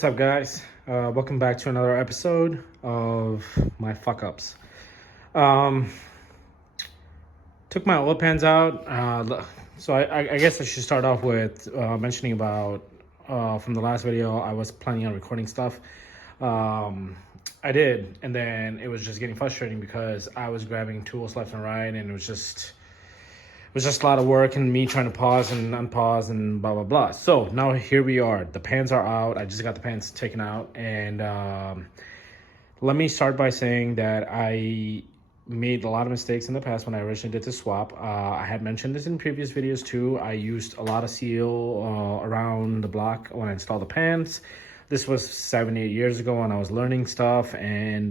What's up, guys? Welcome back to another episode of my fuck ups. Took my oil pans out. So I guess I should start off with mentioning about from the last video. I was planning on recording stuff. I did, and then it was just getting frustrating because I was grabbing tools left and right, and it was just a lot of work and me trying to pause and unpause and blah, blah, blah. So now here we are. The pans are out. I just got the pans taken out. And let me start by saying that I made a lot of mistakes in the past when I originally did the swap. I had mentioned this in previous videos too. I used a lot of seal around the block when I installed the pans. This was 7-8 years ago when I was learning stuff. And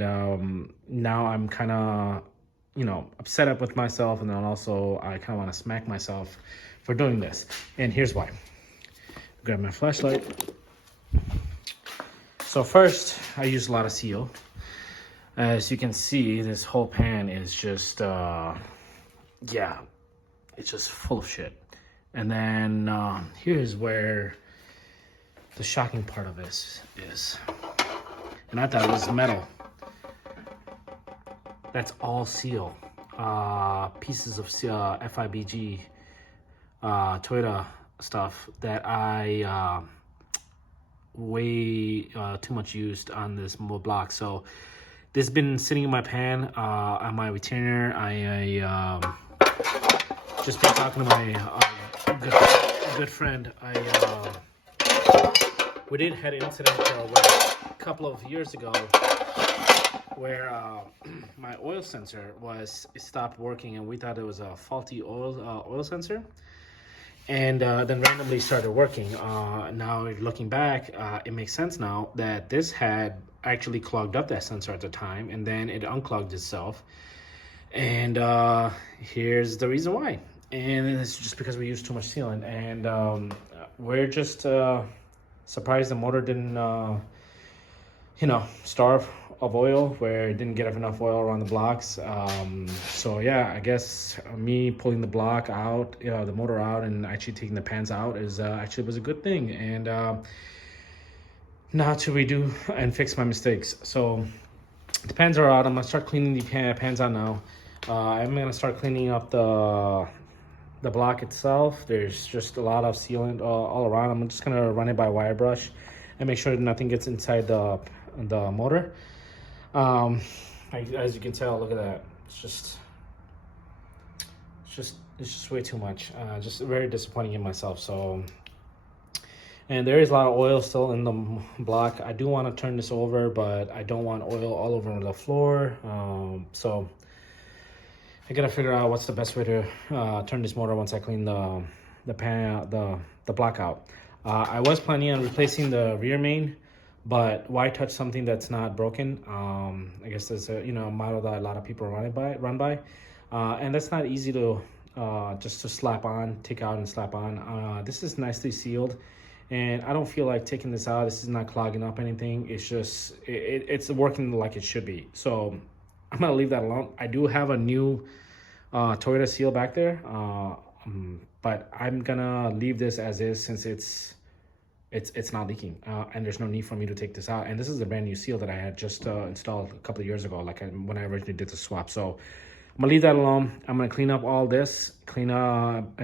now I'm kind of upset up with myself, and then also I kind of want to smack myself for doing this. And here's why. Grab my flashlight. So first, I use a lot of seal. As you can see, this whole pan is just, it's just full of shit. And then here's where the shocking part of this is. And I thought it was metal. That's all seal. Pieces of FIBG Toyota stuff that I way too much used on this block. So this has been sitting in my pan on my retainer. I just been talking to my good friend. We did had an incident a couple of years ago where my oil sensor stopped working, and we thought it was a faulty oil sensor, and then randomly started working. Now looking back, it makes sense now that this had actually clogged up that sensor at the time, and then it unclogged itself. And here's the reason why. And it's just because we used too much sealant, and we're just surprised the motor didn't starve of oil, where it didn't get enough oil around the blocks. So yeah, I guess me pulling the block out, the motor out, and actually taking the pans out is actually was a good thing. And now to redo and fix my mistakes. So the pans are out. I'm gonna start cleaning the pans out now. I'm gonna start cleaning up the block itself. There's just a lot of sealant all around. I'm just gonna run it by wire brush and make sure that nothing gets inside the motor. As you can tell, look at that. It's just way too much. Just very disappointing in myself. So, and there is a lot of oil still in the block. I do want to turn this over, but I don't want oil all over the floor. So I gotta figure out what's the best way to turn this motor once I clean the block out. I was planning on replacing the rear main, but why touch something that's not broken? I guess there's a model that a lot of people run by, and that's not easy to just to slap on, take out and slap on. This is nicely sealed, and I don't feel like taking this out. This is not clogging up anything. It's just it's working like it should be. So I'm gonna leave that alone. I do have a new Toyota seal back there, but I'm gonna leave this as is since it's not leaking, and there's no need for me to take this out. And this is a brand new seal that I had just installed a couple of years ago, when I originally did the swap. So I'm gonna leave that alone. I'm gonna clean up all this, and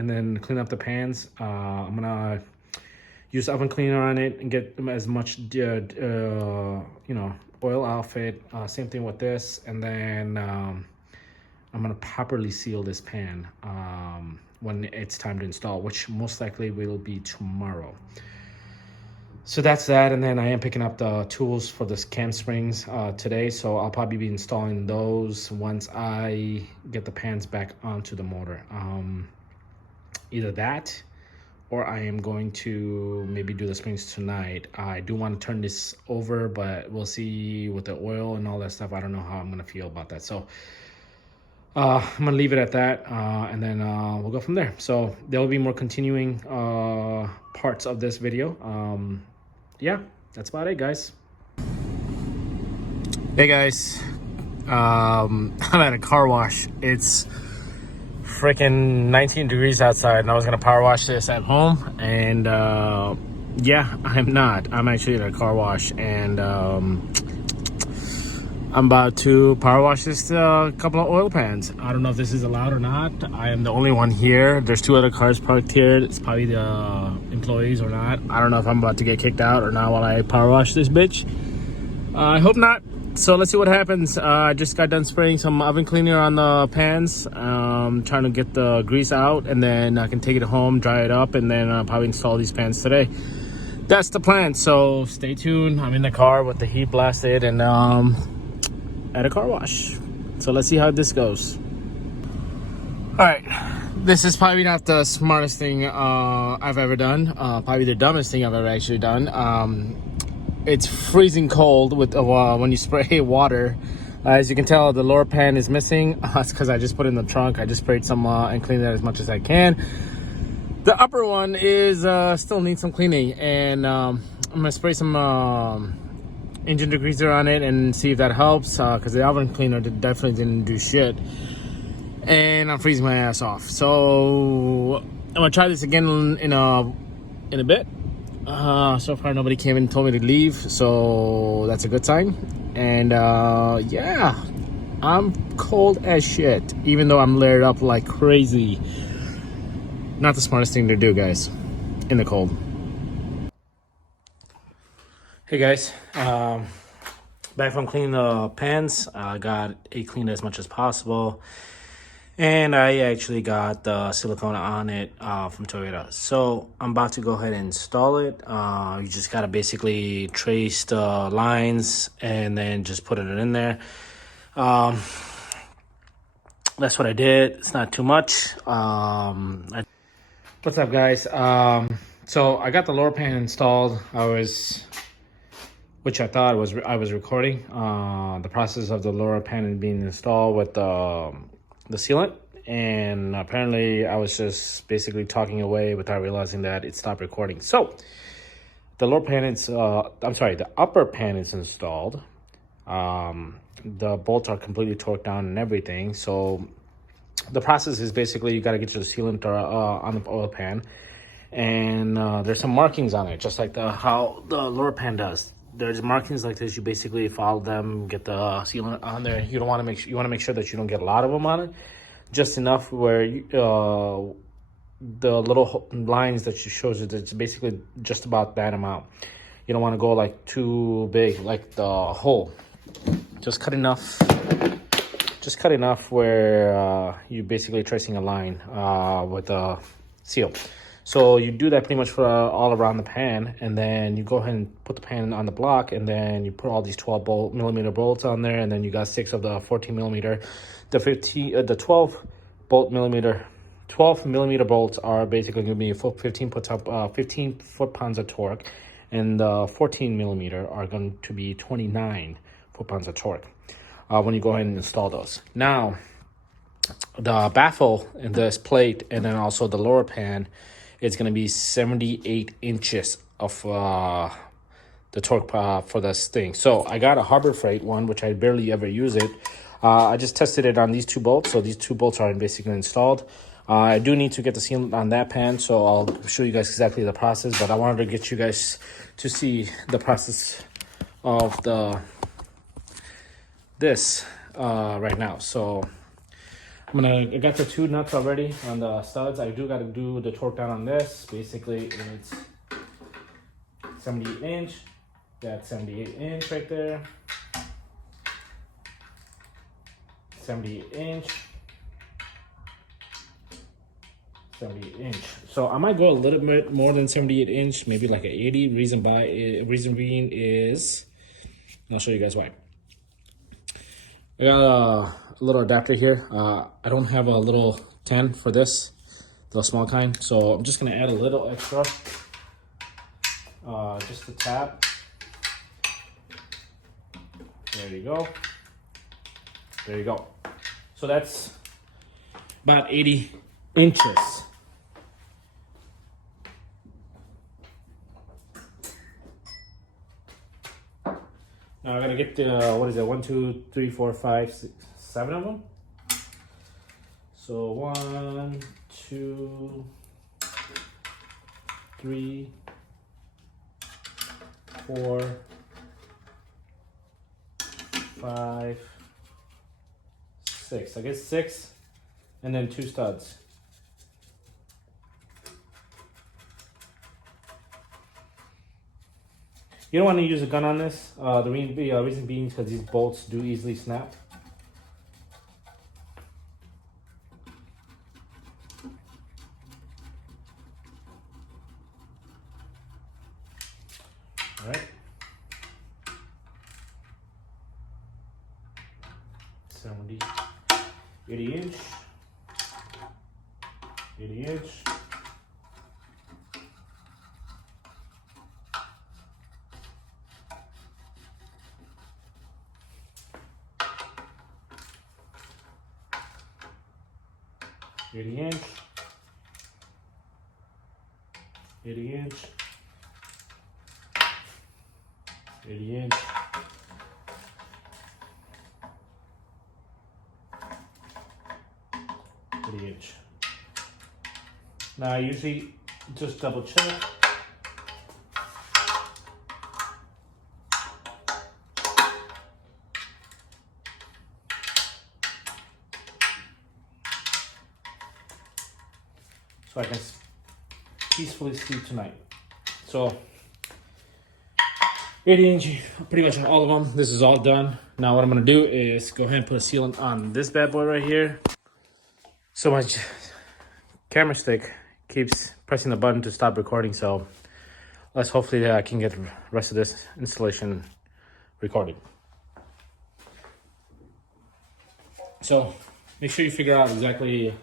then clean up the pans. I'm gonna use oven cleaner on it and get as much oil outfit. Same thing with this, and then I'm gonna properly seal this pan when it's time to install, which most likely will be tomorrow. So that's that, and then I am picking up the tools for the cam springs today, so I'll probably be installing those once I get the pans back onto the motor. Either that, or I am going to maybe do the springs tonight. I do want to turn this over, but we'll see with the oil and all that stuff. I don't know how I'm going to feel about that. So I'm going to leave it at that, and then we'll go from there. So there will be more continuing parts of this video. Yeah, that's about it, guys. Hey guys, I'm at a car wash. It's freaking 19 degrees outside, and I was gonna power wash this at home, and Yeah, I'm not. I'm actually at a car wash, and I'm about to power wash this couple of oil pans. I don't know if this is allowed or not. I am the only one here. There's 2 other cars parked here. It's probably the employees or not. I don't know if I'm about to get kicked out or not while I power wash this bitch. I hope not. So let's see what happens. I just got done spraying some oven cleaner on the pans, trying to get the grease out, and then I can take it home, dry it up, and then probably install these pans today. That's the plan. So stay tuned. I'm in the car with the heat blasted and at a car wash. So let's see how this goes. All right. This is probably not the smartest thing I've ever done. Probably the dumbest thing I've ever actually done. It's freezing cold with when you spray water. As you can tell, the lower pan is missing. That's because I just put it in the trunk. I just sprayed some and cleaned it as much as I can. The upper one is still needs some cleaning, and I'm gonna spray some engine degreaser on it and see if that helps. Because the oven cleaner definitely didn't do shit, and I'm freezing my ass off. So I'm gonna try this again in a bit. So far nobody came and told me to leave, so that's a good sign. And yeah, I'm cold as shit, even though I'm layered up like crazy. Not the smartest thing to do, guys, in the cold. Hey guys, back from cleaning the pans. I got it cleaned as much as possible. And I actually got the silicone on it from Toyota. So I'm about to go ahead and install it. You just gotta basically trace the lines and then just put it in there. That's what I did. It's not too much. What's up, guys? So I got the lower pan installed. Which I thought I was recording the process of the lower pan being installed with the sealant, and apparently I was just basically talking away without realizing that it stopped recording. So the lower pan is the upper pan is installed. The bolts are completely torqued down and everything. So the process is basically you got to get your sealant on the oil pan, and there's some markings on it, just like how the lower pan does. There's markings like this. You basically follow them, get the sealant on there. You want to make sure that you don't get a lot of them on it, just enough where the little lines that she shows you, it's basically just about that amount. You don't want to go like too big, like the hole. Just cut enough where you basically tracing a line with a seal. So you do that pretty much for all around the pan, and then you go ahead and put the pan on the block, and then you put all these 12 millimeter bolts on there, and then you got 6 of the 14 millimeter. The 12 millimeter bolts are basically going to be 15 foot-pounds of torque, and the 14 millimeter are going to be 29 foot-pounds of torque when you go ahead and install those. Now, the baffle in this plate, and then also the lower pan, it's going to be 78 inches of the torque for this thing. So I got a Harbor Freight one, which I barely ever use it. I just tested it on these 2 bolts. So these 2 bolts are basically installed. I do need to get the sealant on that pan, so I'll show you guys exactly the process. But I wanted to get you guys to see the process of this right now. So I got the 2 nuts already on the studs. I do got to do the torque down on this. Basically, it's 78 inch. That's 78 inch right there. 78 inch. 78 inch. So I might go a little bit more than 78 inch, maybe like an 80. Reason being is, I'll show you guys why. I got a little adapter here. I don't have a little 10 for this, the small kind. So I'm just gonna add a little extra, just a tap. There you go. There you go. So that's about 80 inches. Now I gotta get the, what is it, 1, 2, 3, 4, 5, 6, 7 of them. So 1, 2, 3, 4, 5, 6. I guess 6, and then 2 studs. You don't want to use a gun on this. The reason being because these bolts do easily snap. All right. 70, 80 inch, 80 inch. Eighty inch, 80 inch, 80 inch, 80 inch. Now I usually just double check. So I can peacefully sleep tonight. So 80 inch, pretty much on all of them. This is all done. Now what I'm gonna do is go ahead and put a sealant on this bad boy right here. So my camera stick keeps pressing the button to stop recording, so let's hopefully that I can get the rest of this installation recorded. So make sure you figure out exactly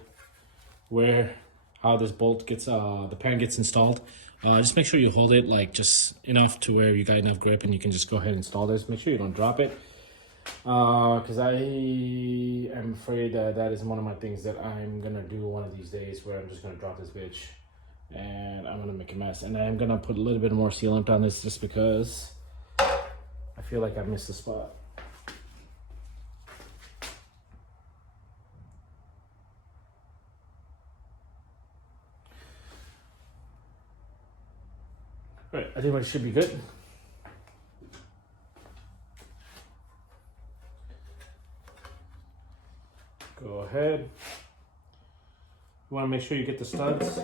how this bolt gets, the pan gets installed. Just make sure you hold it like just enough to where you got enough grip and you can just go ahead and install this. Make sure you don't drop it. Because I am afraid that is one of my things that I'm gonna do one of these days, where I'm just gonna drop this bitch and I'm gonna make a mess. And I'm gonna put a little bit more sealant on this just because I feel like I missed the spot. All right, I think it should be good. Go ahead. You want to make sure you get the studs.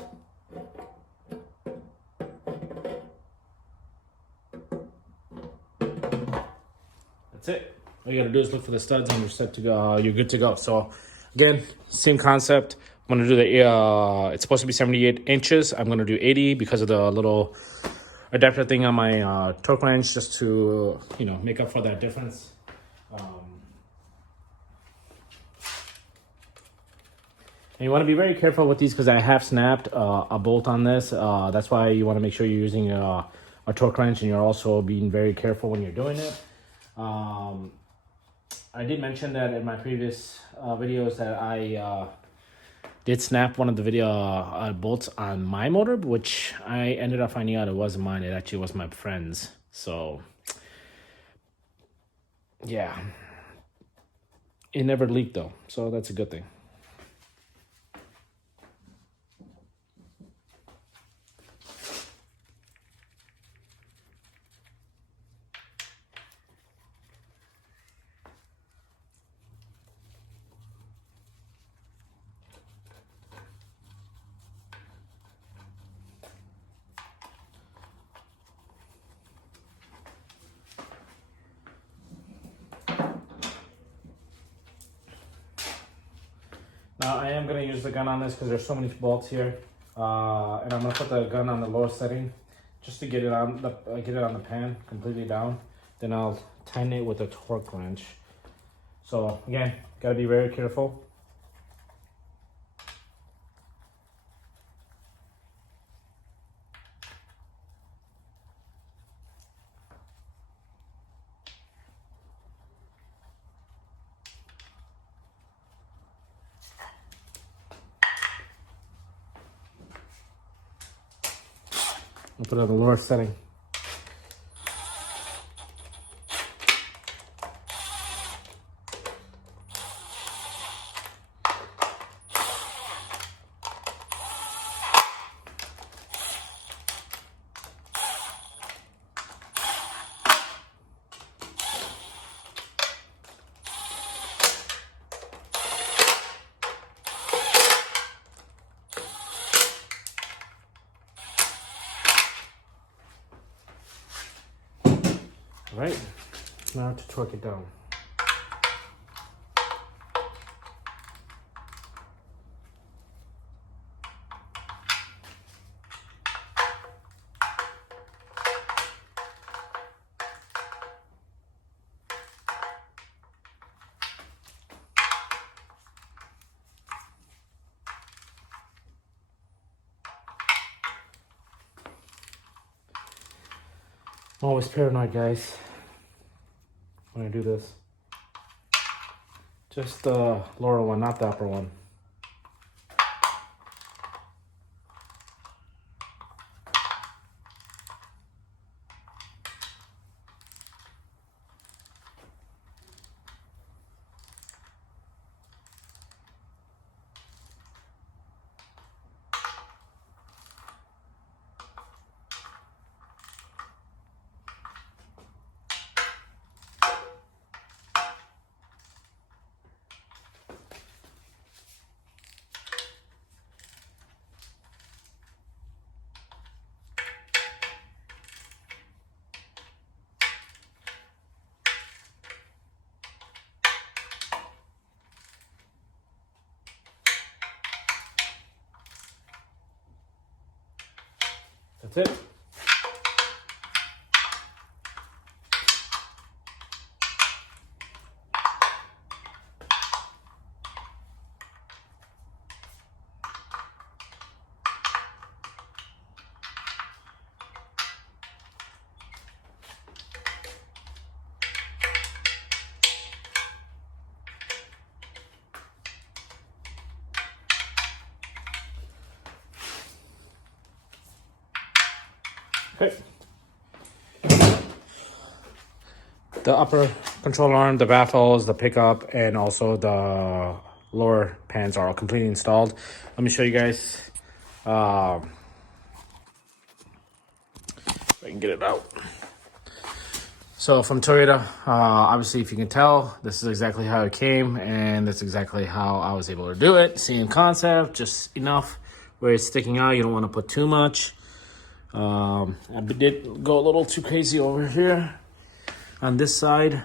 That's it. All you gotta do is look for the studs and you're set to go. You're good to go. So again, same concept. I'm gonna do the, it's supposed to be 78 inches. I'm gonna do 80 because of the little adapter thing on my torque wrench, just to, you know, make up for that difference. And you want to be very careful with these because I have snapped a bolt on this. That's why you want to make sure you're using a torque wrench and you're also being very careful when you're doing it. I did mention that in my previous videos that I did snap one of the bolts on my motor, which I ended up finding out it wasn't mine. It actually was my friend's. So yeah, it never leaked though, so that's a good thing. Now I am going to use the gun on this because there's so many bolts here, and I'm going to put the gun on the lowest setting just to get it on the pan completely down. Then I'll tighten it with a torque wrench. So again, got to be very careful. I'll put it on the lower setting. right, now to torque it down. I'm always paranoid, guys, when I do this. Just the lower one, not the upper one. That's it. Okay. The upper control arm, the baffles, the pickup, and also the lower pans are all completely installed. Let me show you guys. If I can get it out. So from Toyota, obviously, if you can tell, this is exactly how it came, and that's exactly how I was able to do it. Same concept, just enough where it's sticking out. You don't want to put too much. I did go a little too crazy over here on this side,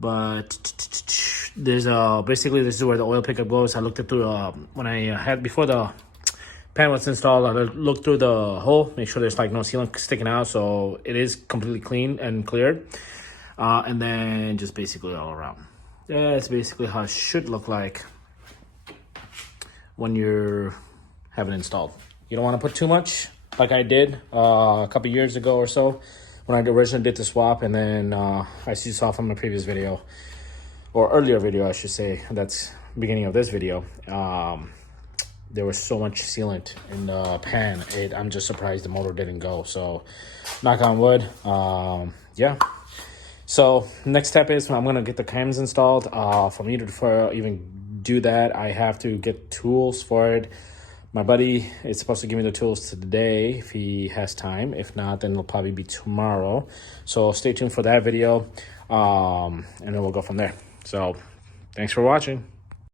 but there's basically this is where the oil pickup goes. I looked it through when I had before the pan was installed. I looked through the hole, make sure there's like no sealant sticking out, so it is completely clean and cleared. And then just basically all around. That's basically how it should look like when you're having it installed. You don't want to put too much, like I did a couple years ago or so when I originally did the swap, and then as you saw from my previous video, or earlier video I should say, that's beginning of this video, there was so much sealant in the pan. I'm just surprised the motor didn't go. So knock on wood. Yeah. So next step is I'm gonna get the cams installed. For me to even do that, I have to get tools for it. My buddy is supposed to give me the tools today if he has time. If not, then it'll probably be tomorrow. So stay tuned for that video, and then we'll go from there. So thanks for watching.